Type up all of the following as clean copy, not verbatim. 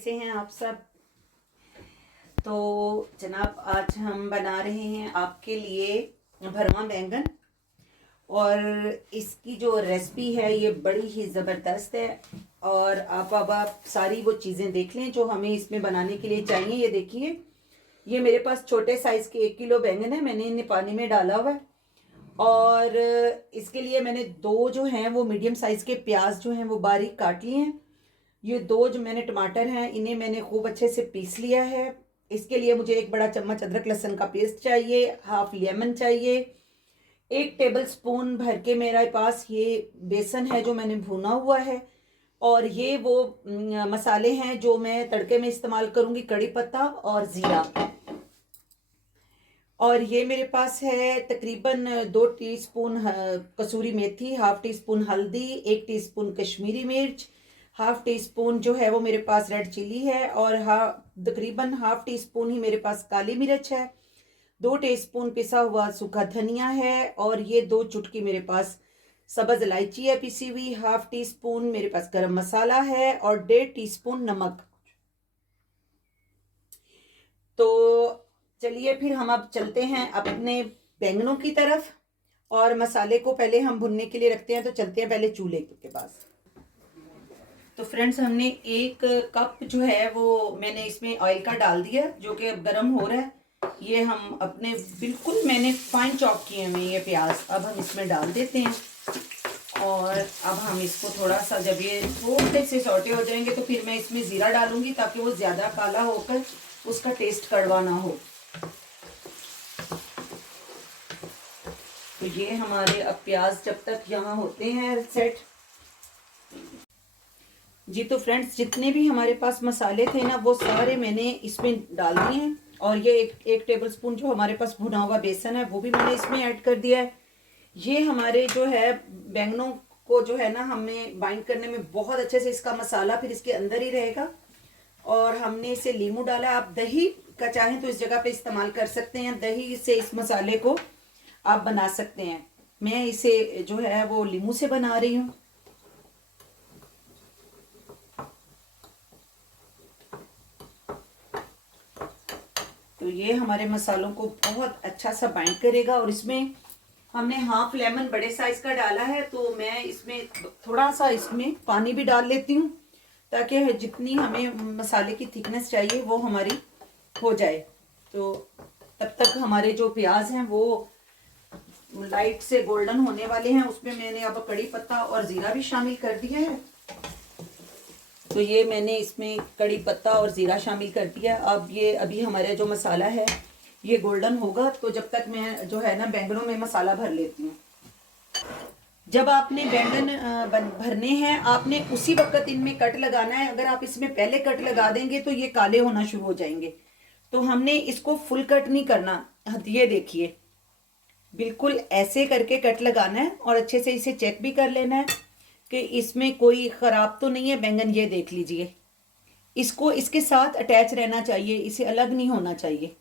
कैसे हैं आप सब। तो जनाब आज हम बना रहे हैं आपके लिए भरवा बैंगन। और इसकी जो रेसिपी है ये बड़ी ही ज़बरदस्त है। और आप सारी वो चीज़ें देख लें जो हमें इसमें बनाने के लिए चाहिए। ये देखिए, ये मेरे पास छोटे साइज़ के 1 किलो बैंगन है। मैंने इन्हें पानी में डाला हुआ है। और इसके लिए मैंने दो जो हैं वो मीडियम साइज़ के प्याज जो हैं वो बारीक काट लिए हैं। ये दो जो मैंने टमाटर हैं इन्हें मैंने खूब अच्छे से पीस लिया है। इसके लिए मुझे 1 बड़ा चम्मच अदरक लहसुन का पेस्ट चाहिए, हाफ लेमन चाहिए, 1 टेबल स्पून भर के मेरे पास ये बेसन है जो मैंने भुना हुआ है। और ये वो मसाले हैं जो मैं तड़के में इस्तेमाल करूंगी, कड़ी पत्ता और ज़ीरा। और ये मेरे पास है तकरीबन 2 टीस्पून कसूरी मेथी, हाफ टी स्पून हल्दी, 1 टीस्पून कश्मीरी मिर्च, हाफ टी स्पून जो है वो मेरे पास रेड चिली है, और तकरीबन हाफ टी स्पून ही मेरे पास काली मिर्च है, 2 टीस्पून पिसा हुआ सूखा धनिया है, और ये 2 चुटकी मेरे पास सब्ज इलायची है पिसी हुई, हाफ टी स्पून मेरे पास गरम मसाला है, और 1.5 टीस्पून नमक। तो चलिए फिर हम अब चलते हैं अपने बैंगनों की तरफ। और मसाले को पहले हम भुनने के लिए रखते हैं। तो चलते हैं पहले चूल्हे के पास। तो फ्रेंड्स, हमने 1 कप जो है वो मैंने इसमें ऑयल का डाल दिया जो कि अब गर्म हो रहा है। ये हम अपने बिल्कुल मैंने फाइन चॉप किए हुए ये प्याज अब हम इसमें डाल देते हैं। और अब हम इसको थोड़ा सा, जब ये थोड़े से सौटे हो जाएंगे तो फिर मैं इसमें ज़ीरा डालूंगी ताकि वो ज़्यादा काला होकर उसका टेस्ट कड़वा ना हो। तो ये हमारे अब प्याज जब तक यहाँ होते हैं सेट। जी तो फ्रेंड्स, जितने भी हमारे पास मसाले थे ना वो सारे मैंने इसमें डाल दिए हैं। और ये एक टेबल स्पून जो हमारे पास भुना हुआ बेसन है वो भी मैंने इसमें ऐड कर दिया है। ये हमारे जो है बैंगनों को जो है ना हमें बाइंड करने में बहुत अच्छे से इसका मसाला फिर इसके अंदर ही रहेगा। और हमने इसे लीमू डाला। आप दही का चाहें तो इस जगह पे इस्तेमाल कर सकते हैं, दही से इस मसाले को आप बना सकते हैं। मैं इसे जो है वो लीमू से बना रही हूँ। तो ये हमारे मसालों को बहुत अच्छा सा बाइंड करेगा। और इसमें हमने हाफ लेमन बड़े साइज का डाला है, तो मैं इसमें थोड़ा सा इसमें पानी भी डाल लेती हूँ ताकि जितनी हमें मसाले की थिकनेस चाहिए वो हमारी हो जाए। तो तब तक हमारे जो प्याज हैं वो लाइट से गोल्डन होने वाले हैं। उसमें मैंने अब कड़ी पत्ता और ज़ीरा भी शामिल कर दिया है। तो ये मैंने इसमें कड़ी पत्ता और ज़ीरा शामिल कर दिया। अब ये अभी हमारा जो मसाला है ये गोल्डन होगा। तो जब तक मैं जो है ना बैंगनों में मसाला भर लेती हूँ। जब आपने बैंगन भरने हैं आपने उसी वक्त इनमें कट लगाना है। अगर आप इसमें पहले कट लगा देंगे तो ये काले होना शुरू हो जाएंगे। तो हमने इसको फुल कट नहीं करना। ये देखिए, बिल्कुल ऐसे करके कट लगाना है और अच्छे से इसे चेक भी कर लेना है कि इसमें कोई ख़राब तो नहीं है बैंगन। ये देख लीजिए, इसको इसके साथ अटैच रहना चाहिए, इसे अलग नहीं होना चाहिए।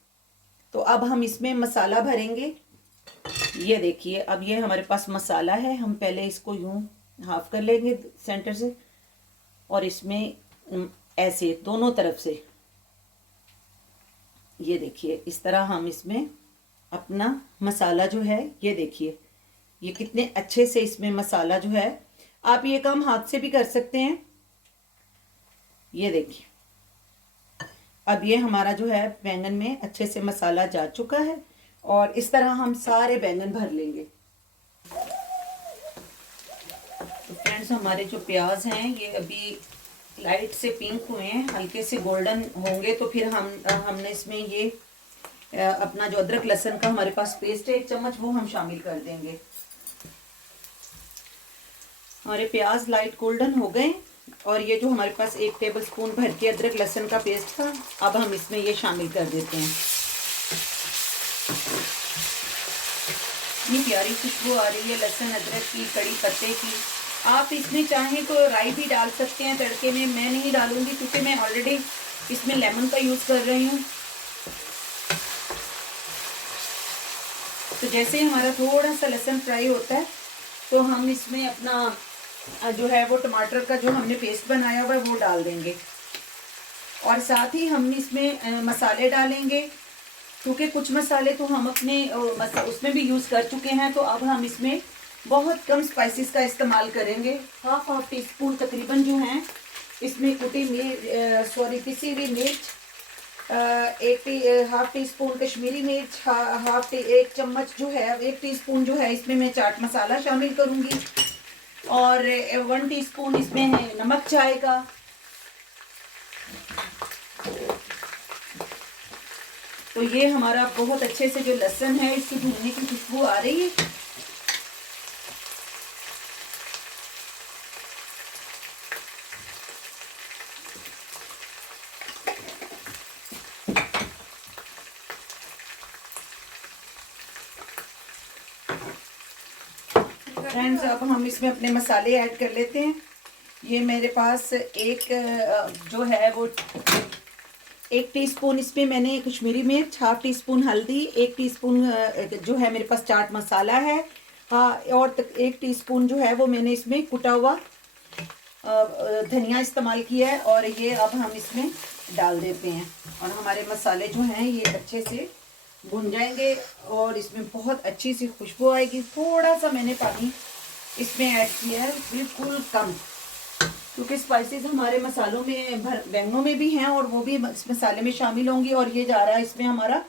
तो अब हम इसमें मसाला भरेंगे। ये देखिए, अब ये हमारे पास मसाला है। हम पहले इसको यूं हाफ कर लेंगे सेंटर से, और इसमें ऐसे दोनों तरफ से ये देखिए इस तरह हम इसमें अपना मसाला जो है, ये देखिए ये कितने अच्छे से इसमें मसाला जो है। आप ये काम हाथ से भी कर सकते हैं। ये देखिए, अब ये हमारा जो है बैंगन में अच्छे से मसाला जा चुका है। और इस तरह हम सारे बैंगन भर लेंगे। तो फ्रेंड्स, हमारे जो प्याज हैं ये अभी लाइट से पिंक हुए हैं, हल्के से गोल्डन होंगे तो फिर हमने इसमें ये अपना जो अदरक लहसुन का हमारे पास पेस्ट है 1 चम्मच वो हम शामिल कर देंगे। हमारे प्याज लाइट गोल्डन हो गए। और ये जो हमारे पास 1 टेबल स्पून भर के अदरक लहसुन का पेस्ट था अब हम इसमें ये शामिल कर देते हैं। इतनी प्यारी खुशबू आ रही है लहसुन अदरक की, कड़ी पत्ते की। आप इसमें चाहें तो राई भी डाल सकते हैं तड़के में। मैं नहीं डालूंगी क्योंकि मैं ऑलरेडी इसमें लेमन का यूज़ कर रही हूँ। तो जैसे ही हमारा थोड़ा सा लहसुन फ्राई होता है तो हम इसमें अपना जो है वो टमाटर का जो हमने पेस्ट बनाया हुआ है वो डाल देंगे। और साथ ही हम इसमें मसाले डालेंगे, क्योंकि कुछ मसाले तो हम अपने उसमें भी यूज़ कर चुके हैं। तो अब हम इसमें बहुत कम स्पाइसेस का इस्तेमाल करेंगे। हाफ टी स्पून तकरीबन जो हैं इसमें पिसी हुई मिर्च, हाफ टी स्पून कश्मीरी मिर्च, एक चम्मच जो है 1 टीस्पून जो है इसमें मैं चाट मसाला शामिल करूंगी, और 1 टीस्पून इसमें है नमक जाएगा। तो ये हमारा बहुत अच्छे से जो लहसुन है इसकी भुनने की खुशबू आ रही है। फ्रेंड्स, अब हम इसमें अपने मसाले ऐड कर लेते हैं। ये मेरे पास जो है वो 1 टीस्पून इसमें मैंने कश्मीरी मिर्च, हाफ टी स्पून हल्दी, 1 टीस्पून जो है मेरे पास चाट मसाला है, हाँ, और 1 टीस्पून जो है वो मैंने इसमें कुटा हुआ धनिया इस्तेमाल किया है। और ये अब हम इसमें डाल देते हैं और हमारे मसाले जो हैं ये अच्छे से भुन जाएंगे और इसमें बहुत अच्छी सी खुशबू आएगी। थोड़ा सा मैंने पानी इसमें ऐड किया है, बिल्कुल कम, क्योंकि स्पाइसेस हमारे मसालों में बैंगनों में भी हैं और वो भी इस मसाले में शामिल होंगी। और ये जा रहा है इसमें हमारा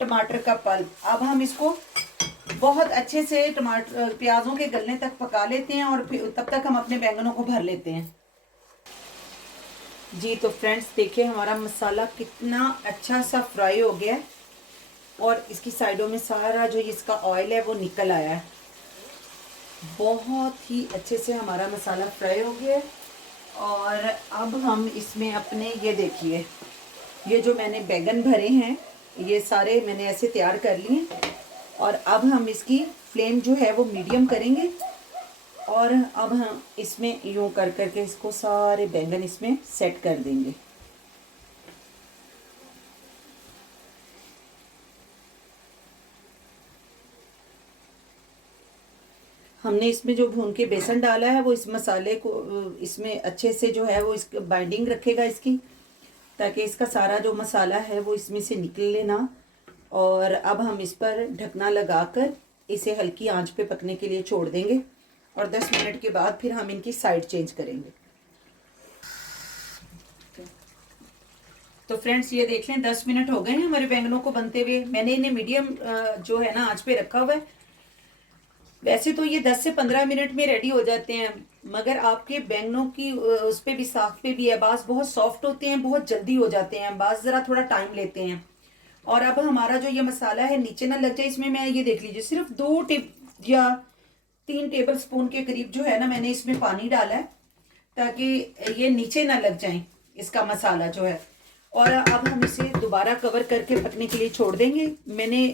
टमाटर का पल्प। अब हम इसको बहुत अच्छे से प्याजों के गलने तक पका लेते हैं और फिर तब तक हम अपने बैंगनों को भर लेते हैं। जी तो फ्रेंड्स, देखिए हमारा मसाला कितना अच्छा सा फ्राई हो गया है और इसकी साइडों में सारा जो इसका ऑयल है वो निकल आया है। बहुत ही अच्छे से हमारा मसाला फ्राई हो गया है। और अब हम इसमें अपने ये देखिए, ये जो मैंने बैंगन भरे हैं ये सारे मैंने ऐसे तैयार कर लिए। और अब हम इसकी फ्लेम जो है वो मीडियम करेंगे और अब हम इसमें यूं कर करके इसको सारे बैंगन इसमें सेट कर देंगे। हमने इसमें जो भून के बेसन डाला है वो इस मसाले को इसमें अच्छे से जो है वो इस बाइंडिंग रखेगा इसकी, ताकि इसका सारा जो मसाला है वो इसमें से निकले ना। और अब हम इस पर ढकना लगाकर इसे हल्की आंच पे पकने के लिए छोड़ देंगे और 10 मिनट के बाद फिर हम इनकी साइड चेंज करेंगे। तो फ्रेंड्स, ये देख लें 10 मिनट हो गए हैं हमारे बैंगनों को बनते हुए। मैंने इन्हें मीडियम जो है ना आंच पे रखा हुआ है। वैसे तो ये 10 से 15 मिनट में रेडी हो जाते हैं, मगर आपके बैंगनों की उस पे भी साख पे भी है, बास बहुत सॉफ्ट होते हैं, बहुत जल्दी हो जाते हैं, बास ज़रा थोड़ा टाइम लेते हैं। और अब हमारा जो ये मसाला है नीचे ना लग जाए, इसमें मैं ये देख लीजिए सिर्फ 3 टेबल स्पून के करीब जो है ना मैंने इसमें पानी डाला है, ताकि ये नीचे ना लग जाए इसका मसाला जो है। और अब हम इसे दोबारा कवर करके पकने के लिए छोड़ देंगे। मैंने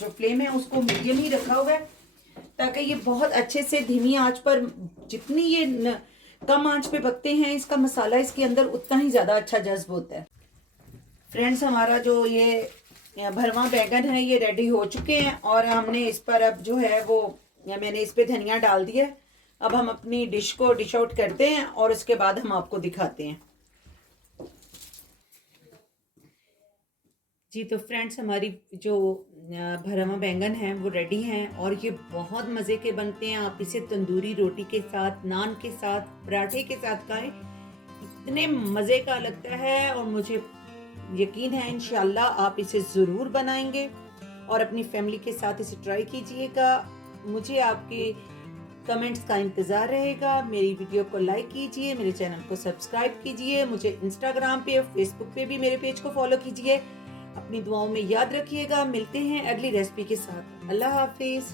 जो फ्लेम है उसको मीडियम ही रखा हुआ है, ताकि ये बहुत अच्छे से धीमी आंच पर, जितनी ये कम आंच पे पकते हैं इसका मसाला इसके अंदर उतना ही ज़्यादा अच्छा जज्ब होता है। फ्रेंड्स, हमारा जो ये भरवा बैंगन है ये रेडी हो चुके हैं और हमने इस पर अब जो है वो मैंने इस पे धनिया डाल दिया। अब हम अपनी डिश को डिश आउट करते हैं और उसके बाद हम आपको दिखाते हैं। जी तो फ्रेंड्स, हमारी जो भरवा बैंगन है वो रेडी हैं और ये बहुत मज़े के बनते हैं। आप इसे तंदूरी रोटी के साथ, नान के साथ, पराठे के साथ खाएं, इतने मज़े का लगता है। और मुझे यकीन है इंशाल्लाह आप इसे ज़रूर बनाएंगे और अपनी फैमिली के साथ इसे ट्राई कीजिएगा। मुझे आपके कमेंट्स का इंतज़ार रहेगा। मेरी वीडियो को लाइक कीजिए, मेरे चैनल को सब्सक्राइब कीजिए, मुझे इंस्टाग्राम पे और फेसबुक पे भी मेरे पेज को फॉलो कीजिए। अपनी दुआओं में याद रखिएगा। मिलते हैं अगली रेसिपी के साथ। अल्लाह हाफिज।